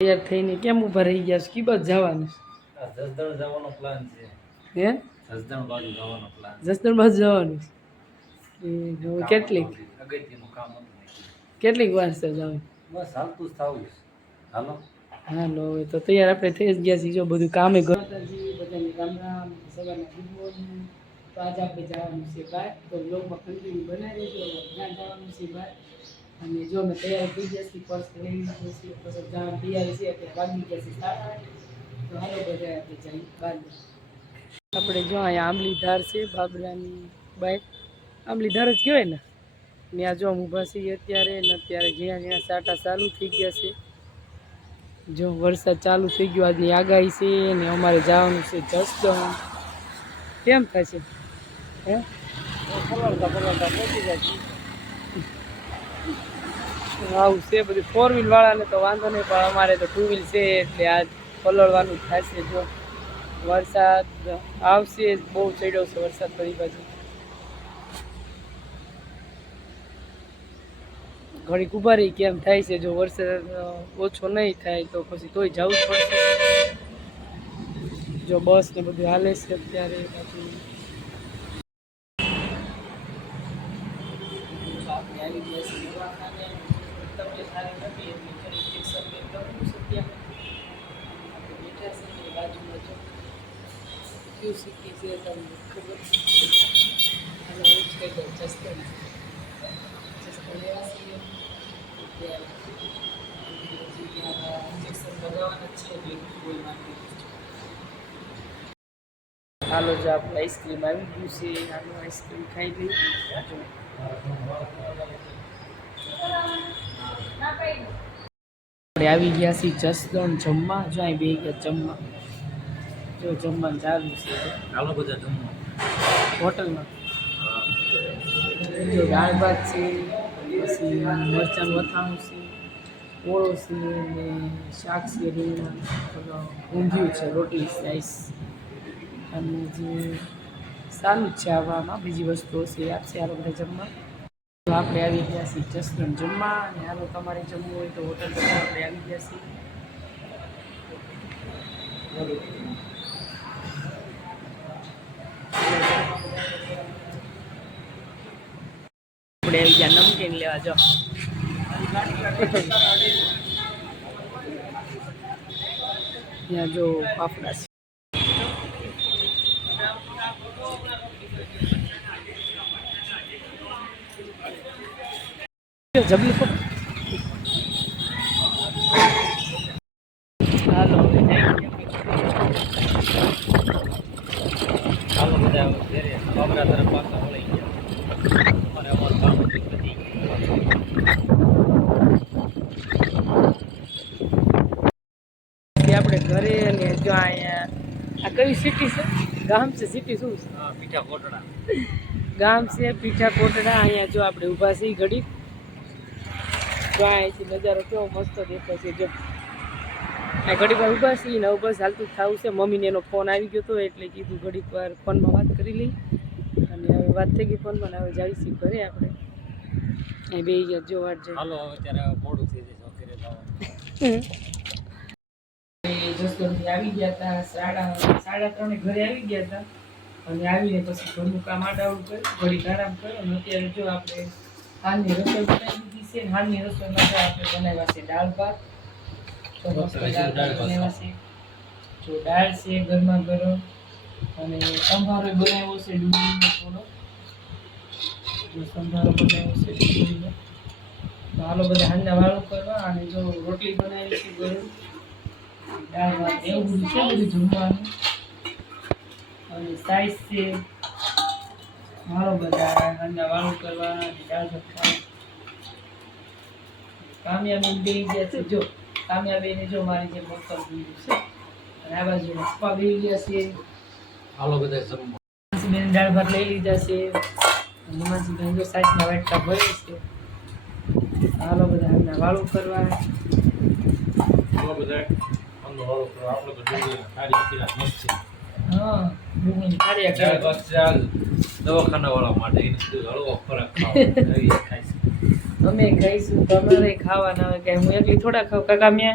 તૈયાર થઈને કેમ ઊભા રહી ગયા છો? કી બાજુ જવાનું? જસદણ જવાનો પ્લાન છે. હે? જસદણ બાજુ જવાનો પ્લાન. જસદણ બાજુ જવાનું કેટલીક અગત્યનું કામ હતું. કેટલીક વાર છે જવાનું? બસ હાલતું જ થવું છે. હાલો હાલો હવે તો તૈયાર આપણે થઈ જ ગયા છીએ. જો બધું કામે માતાજી બધાને રામ રામ, સવારના ગુડ મોર્નિંગ. તો આજે આપણે જવાનું છે બહાર, તો બ્લોગમાં કન્ટિન્યુ બનાવી દેજો. જ્યાં જવાનું છે બહાર, અને જો અમે તૈયાર થઈ ગયા છીએ, પર્સ લઈ લીધું છે, પછી જવાનું તૈયારી છે. એટલે વાગી ગયા છે 7:08. તો હાલો બધા આપણે જઈએ બહાર. આપણે જો અહીંયા આંબલી ધાર છે, બાબરાની બાઈક આંબલી ધાર જ કહેવાય ને. ત્યાં જો ઊભા છીએ અત્યારે ને અત્યારે જ્યાં જ્યાં સાટા ચાલુ થઈ ગયા છે. જો વરસાદ ચાલુ થઈ ગયો, આજની આગાહી છે ને અમારે જવાનું છે જસદણ. કેમ થશે? હે ફરવાડતા પહોંચી જાય. આવું છે બધું. 4 વ્હીલ વાળાને તો વાંધો નહીં, પણ અમારે તો 2 વ્હીલ છે એટલે આજ પલળવાનું થશે. જો વરસાદ આવશે, બહુ ચડ્યો છે વરસાદ બધી બાજુ. ઘડીક ઉભા રહી કેમ થાય છે. જો વરસાદ ઓછો નહીં થાય તો પછી તોય જવું જ પડશે. જો બસ ને બધું હાલે છે અત્યારે બાજુ. આપણે આવી ગયા છીએ દવાખાને. તબિયત સારી નથી એટલે ઇન્જેક્શન કરવું છે. ત્યાં આપણે બેઠા છીએ બાજુમાં. જો ક્યુ સિટી છે તમને ખબર છે. અને હું જ કહી દઉં જસદણ લેવા છીએ. ઇન્જેક્શન લગાવવાના છે એટલે કોઈ માટે. હાલો જો આપણે આઈસ્ક્રીમ આવી ગયું છે. હાલો આઈસ્ક્રીમ ખાઈ લઈ. આપણે આવી ગયા છીએ જસદણ જમવા. જો અહીં બે ગયા જમવા. જો જમવાનું ચાલુ છે. હાલો બધા જમવા હોટલમાં જો દાળ ભાત છે, પછી મરચાંનું અથાણું છે, ઓળો છે ને શાક છે, રીંગણ, ઊંધિયું છે, રોટલી રાઈસ. અને જે સારું જ છે આવવામાં, બીજી વસ્તુઓ છે આપશે આ બધા જમવા. તો આપણે આવી ગયા છીએ જસદણ જમવા. અને હાલો તમારે જમવું હોય તો હોટલ પર આપણે આવી ગયા છીએ. આપણે આવી ગયા નમકીન લેવા. જો ત્યાં જો પાપડા છે. જબલી હાલો હાલો બધા બાબરા તરફ પાછા વળી ગયા. અમારે અમારું કામ વધી આપણે ઘરે. અને જો અહીંયા આ કઈ સિટી છે? ગામ છે સિટી શું છે? પીઠા કોટડા ગામ છે પીઠા કોટડા. અહીંયા જો આપણે ઊભા છીએ ઘડી. જો અહીંથી નજારો કેવો મસ્ત દેખાય છે. જો આ ઘડીક વાર ઊભા છીએ ને બસ હાલતું થવું છે. મમ્મીને એનો ફોન આવી ગયો હતો એટલે કીધું ઘડીક વાર ફોનમાં વાત કરી લઈ. અને હવે વાત થઈ ગઈ ફોનમાં. હવે જઈએ છીએ ઘરે આપણે. અહીં બે ગયા જો વાટ જાય. હાલો હવે ત્યારે મોડું થઈ જાય ઘરે જવાનું. જસદણથી આવી ગયા હતા 3:30 ઘરે આવી ગયા હતા. અને આવીને પછી ઘરનું કામ આડાવડું કર્યું, ઘડીક આરામ કર્યો. અને અત્યારે જો આપણે હાલની રસોઈ બનાવી દીધી છે. હાલની રસોઈ માટે આપણે બનાવ્યા છે દાળ ભાત. તો મસ્ત દાળ ભાત બનાવ્યા છે. જો દાળ છે ગરમા ગરમ, અને સંભારો બનાવ્યો છે ડુંગળીનો થોડો. જો સંભારો બનાવ્યો છે ડુંગળીનો. તો હાલો બધા હાંડા વાળું કરવા. અને જો રોટલી બનાવી છે ગરમ, દાળ ભાત, એવું બધું છે બધું જમવાનું. અને સાઈઝ છે. હાલો બધા હાંડા વાળું કરવા અને દાળ ભાત ખાવા. કામયાબેન બે ગયા છે. જો કામયાબેને જો મારી જે મક્કમ દીધું છે. અને આ બાજુ પપ્પા બે ગયા છે. હાલો બધા જમવા. બેન દાળ ભાત લઈ લીધા છે. હનુમાનજી બેન જો સાઈઝના વાટકા ભરે છે. હાલો બધા હાંડા વાળું કરવા. હાલો બધા આપણે તો ડુંગળી ખારી ખીરા મસ્ત છે. હા ડુંગળી ખારી દવાખાના વાળા માટે એને બધું હળવો ખોરાક ખાવા અમે ખાઈશું. અમે ખાઈશું. તમારે ખાવાના હોય કે હું એકલી થોડા ખાવ? કાકા મેં